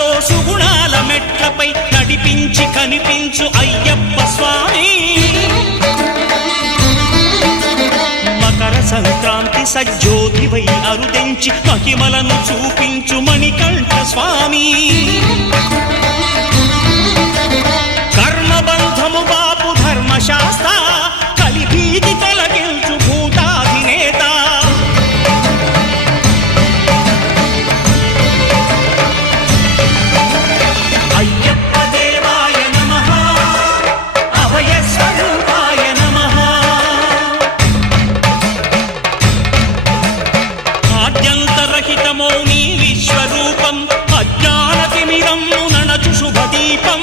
సుఖాలతో సుగుణాల మెట్లపై నడిపించి కనిపించు అయ్యప్ప స్వామి మకర సంక్రాంతి సజ్జోతివై అరుదెంచి మహిమలను చూపించు మణికంఠ స్వామి కర్మబంధము బాపు ధర్మశాస్త్ర కలిభీతి తొలగించు భూతాధినేత అయ్యప్ప దేవాయ నమః అభయ స్వరూపాయ నమః ఆద్యంతరహితమో నీ విశ్వరూపం అజ్ఞానతిమిరం నణచు శుభదీపం